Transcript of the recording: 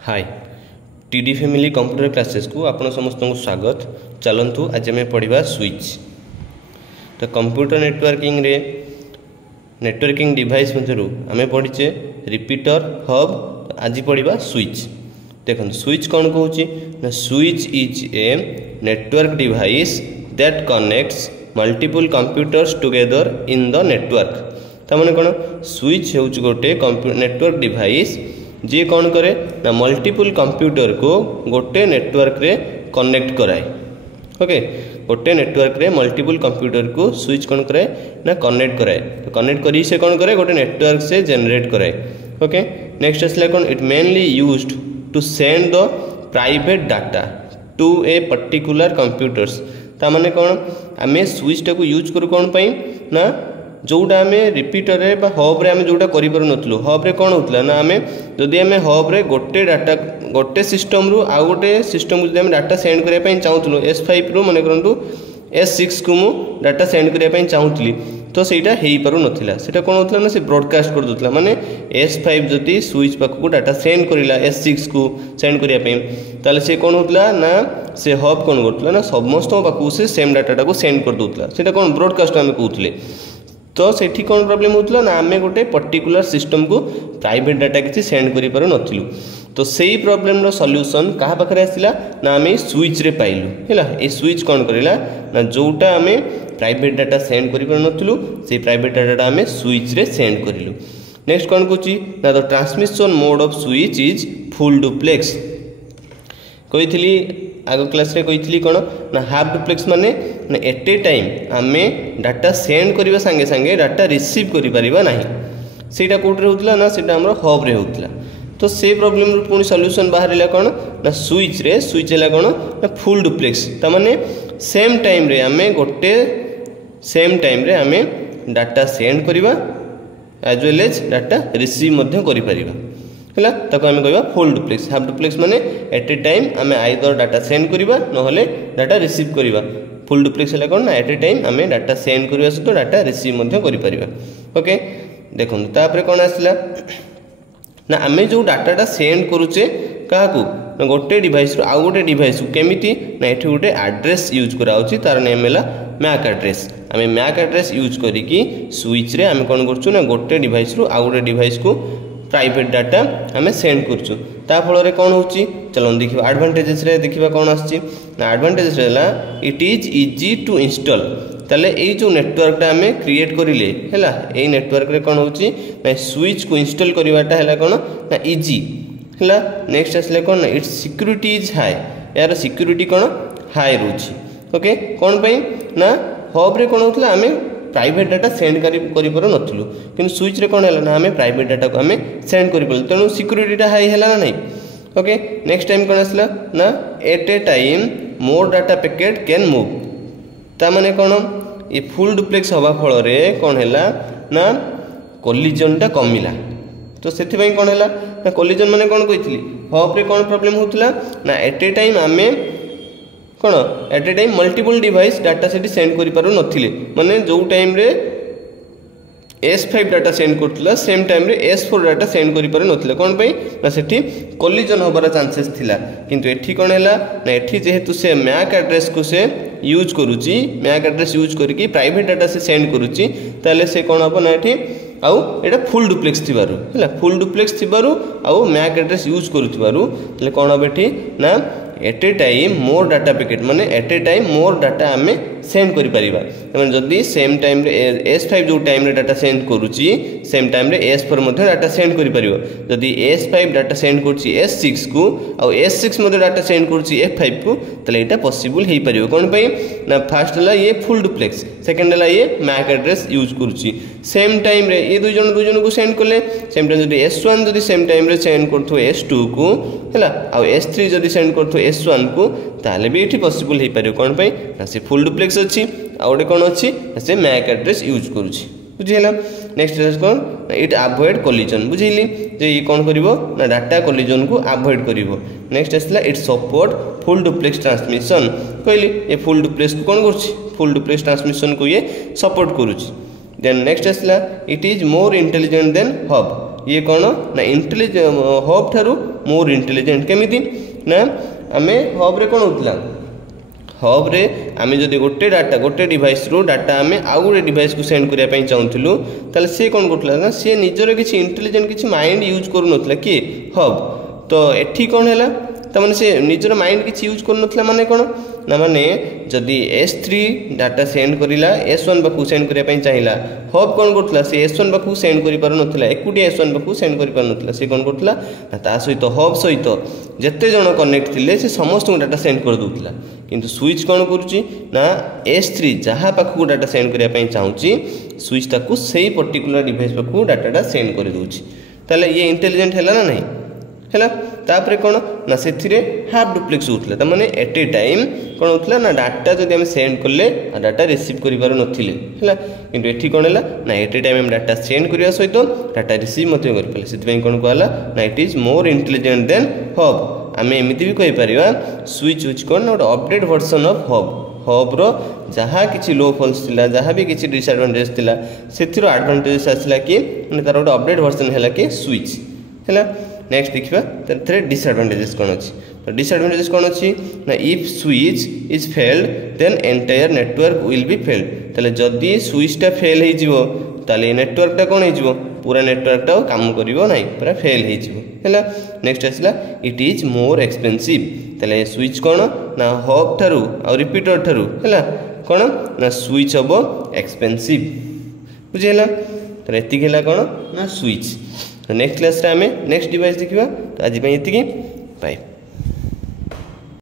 हाय TD family computer classes को आपण समस्त को स्वागत। चलतु आज आम पढ़ा स्विच। तो कंप्यूटर नेटवर्किंग डिवाइस मध्य आम पढ़ीचे रिपीटर हब। आज पढ़ा स्विच। देखो स्विच कौन कहूँ, switch is a network device that connects multiple computers together in the network. तमाने कौन स्विच हूँ गोटे नेटवर्क डिवाइस जी कौन करे ना मल्टीपल कंप्यूटर को गोटे नेटवर्क रे कनेक्ट कराए। ओके, गोटे नेटवर्क रे मल्टीपल कंप्यूटर को स्विच कौन कराए ना कनेक्ट कराए। तो कनेक्ट करी से कौन करे गोटे नेटवर्क से जनरेट कराए। ओके, नेक्स्ट असला कौन it mainly used to send the private data to a particular computers. तामाने कौन आमे स्विच टाको यूज करू कौन पाई ना जोटा आम रिपीटर हब्रे आम जोटा करूँ। हब्रे कौन होता ना आम जदि आम हब्रे गोटे डाटा गोटे सिस्टम रु आउ गोटे सिस्टम को डाटा सेंड करने चाहूँ S5 रु मन करूँ S6 को मु डाटा सेंड करने चाहूली तो सहीटा हो पार नाला। से कौन होता ना से ब्रॉडकास्ट कर दूसरा माने S5 जदि स्विच पाख को डाटा सेंड करा S6 को सेंड करने ताले से कौन होता ना से हब कौन करूला ना समस्त पाखक से सेम डाटा को सेंड कर दूसरा। से कौन ब्रॉडकास्ट आम कहते। तो सेठी कौन प्रॉब्लम होता ना आम गोटे पर्टिकुलर सिस्टम को प्राइवेट डाटा किसी सेंड कर पार नथिलु। तो सही प्रॉब्लम रो सॉल्यूशन कहा पाखरे आसिला ना आम स्विच रे पाइलु हैला। ए स्विच कौन करिला ना जोटा आम प्राइवेट डाटा सेंड कर पार नथिलु से प्राइवेट डाटा आम स्विच रे सेंड करिलु। नेक्स्ट कौन कहूची ना the transmission mode off switch is full duplex. कही आग क्लास रे कही कौन ना हाफ डुप्लेक्स माने ना एट ए टाइम आम डाटा सेंड करने सांगे सांगे डाटा रिसीव करिपारिबा नाही। सेटा कोठे होतला ना सेटा हमर हब रे होतला। तो से प्रॉब्लम रो पुनी सॉल्यूशन बाहरिला कौन ना स्विच हैला कौन ना फुल डुप्लेक्स। ता माने सेम टाइम रे आम गोटे सेम टाइम रे आम डाटा सेंड करिबा as well as data receive मध्य करि परिबा हैला। ताको आम कहबा फुल डुप्लेक्स। हाफ डुप्लेक्स माने एट ए टाइम आम आइदर डाटा सेंड करिबा नहले डाटा रिसीव करिबा। फुल डुप्लेक्स है कौन ना एट ए टाइम आम डाटा सेंड करने सहित डाटा रिसीव मध्य करि परिबा। ओके, देखो तापर कौन आसला ना आम जो डाटाटा सेंड करुचे क्या ना गोटे डिवाइस रु आउ गोटे डिवाइस केमिति ना एठी गोटे एड्रेस यूज कराउची तार नेम है मैक एड्रेस। आम मैक एड्रेस यूज करिकी स्विच रे आम कौन करछु ना गोटे डिवाइस रु आउ गोटे डिवाइस को प्राइवेट डाटा आम सेंड करछु। ता फल कौन होची चलो देखिए एडवांटेजेस रे देखिबा कौन आछि ना एडवांटेजेस रहला it is easy to install. ताले ए जो नेटवर्क आम क्रिएट करिले हैला ए नेटवर्क रे कौन होची ना स्विच को इंस्टॉल करवाटा हैला कौन ना इजी हैला। नेक्स्ट आसले कौन ना इट्स सिक्योरिटी इज हाई। यार सिक्योरिटी कौन हाई रोची। ओके, कौन पई ना हब रे कौन होतला आम प्राइवेट डाटा सेंड कर पार नथिलु किंतु स्विच रे कौन है ना आम प्राइवेट डाटा को आम सेंड कर पार तेणु सिक्योरिटीटा हाई है ना नहीं। ओके, नेक्स्ट टाइम कौन आसला ना at a time more data packet can move. ता माने कौन ये फुल डुप्लेक्स हवा फल रे कौन है ना कोलिजनटा कमिला। तो से कौन है ना कोलिजन माने कौन कही हब रे कौन प्रॉब्लम होता ना एट ए टाइम आम कौन at a time multiple device data से सेंड कर पार नथिले माने जो टाइम रे S5 डाटा सेंड करथला सेम टाइम रे S4 डाटा सेंड कर पार नथिले कौन पई ना सेठी कोलिजन होबार चांसेस थिला। किंतु एठी कौन हैला ना एठी जेहेतु से मैक एड्रेस को से यूज करूची मैक एड्रेस यूज करके प्राइवेट डाटा से सेंड करूची ताले से कौन हबो ना एठी आउ एटा फुल डुप्लेक्स थिबारु हैला। फुल डुप्लेक्स थिबारु आउ मैक एड्रेस यूज करूथिबारु तले कौन हबो एठी ना at a time more data packet माने at a time more data आम सेंड कर पारिबा। माने जदी सेम टाइम रे S5 जो टाइम रे डाटा सेंड करूची सेम टाइम रे S4 मध्ये डाटा सेंड करि परिबो। जदी S5 डाटा सेंड करची S6 को आ S6 मध्ये डाटा सेंड करची F5 को तले एटा पॉसिबल हेई परिबो। कोन पई ना फर्स्ट हला ये फुल डुप्लेक्स, सेकंड हला ये मैक एड्रेस यूज करची सेम टाइम रे ये दुई जन को सेंड करले सेम टाइम जदी S1 जदी सेम टाइम रे सेंड करथो S2 को हैला आ S3 जदी सेंड करथो S1 को ताले भी एठी पॉसिबल हेई परिबो। कोन पई ना से फुल डुप्लेक्स अच्छी आउटे कौन अच्छी से मैक एड्रेस यूज करुच्ची बुझेगा। नेक्स्ट कौन इट अवॉइड कोलिजन बुझेली जे ये कौन करिवो ना डाटा कोलिजन को अवॉइड करिवो। नेक्स्ट आसला it support full duplex transmission. कहली ये फुल डुप्लेक्स को कौन करुच्ची फुल डुप्लेक्स ट्रांसमिशन को ये सपोर्ट करुच्ची। देन नेक्स्ट आसला it is more intelligent than hub. ये कौन ना इंटेलिजेंट हब ठारू मोर इंटेलिजेंट केमिति ना आमे हब रे कौन होतला हब रे आमे जदि गोटे डाटा गोटे डिवाइस रू डाटा आमे आउ गोटे डिवाइस को सेंड करिया पई चाहुथिलु ताले से कौन करथला ना से निजर किछि इंटेलिजेंट किछि माइंड यूज करू नथला कि हब तो एठी कौन हैला तमाने से निजर माइंड किछि यूज करू नथला माने कौन ना माने जदि S3 डाटा सेंड करिला S1 बाकू सेंड करिया पई चाहिला हब कौन करथला से S1 बाकू सेंड करि पार नथला एकुटी S1 बाकू सेंड करि पार नथला से कौन करथला ना ता सहित हब सहित जत्ते जण कनेक्ट थिले से समस्त डाटा सेंड कर दोथला किंतु स्विच कौन करूची ना S3 जहाँ पाखु डाटा सेंड करिया पई चाहूची स्विच ताकू सेही पर्टिकुलर डिवाइस पाखु डाटाटा सेंड कर दोची ताले ये इंटेलिजेंट हैला ना नहीं हैला तापरे कौन ना से हाफ डुप्लेक्स होता है माने एट ए टाइम कौन होता ना डाटा जब आम सेंड कले डाटा रिसीव कर नथिले हैला किंतु एठी कौन है ना at a time data send करने सहित डाटा रिसीव मते कर पाले से कौन कहला ना it is more intelligent than hub आम एमती भी कहि परिबा स्विच होच कौन ना update version of hub hub रो जहाँ किसी लो फॉल्स थिला जहाँ भी किसी डिसएडवांटेज थिला सेथिरो एडवांटेज आसला कि माने तार गोटे अपडेट वर्जन हैला कि स्विच हैला नेक्स्ट देखिबा तर डिसएडवांटेजेस कौन अच्छी तो डिसएडवांटेजेस कौन अच्छी ना if switch is failed then entire network will be failed ताले जदी स्विचटा फेल हो जिवो ताले नेटवर्कटा कौन हो जिवो पूरा नेटवर्कटा काम करिवो नाही पूरा फेल हो जिवो हैला नेक्स्ट आसला इट इज मोर एक्सपेंसिव ताले स्विच कौन ना हब ठारू आ रिपीटर ठारू हैला कौन ना स्विच हबो एक्सपेंसिव बुझिला तो एतिक हैला कौन ना स्विच तो नेक्स्ट क्लास रे आमे नेक्स्ट डिवाइस देखिबा तो आज पई एतिकी बाय।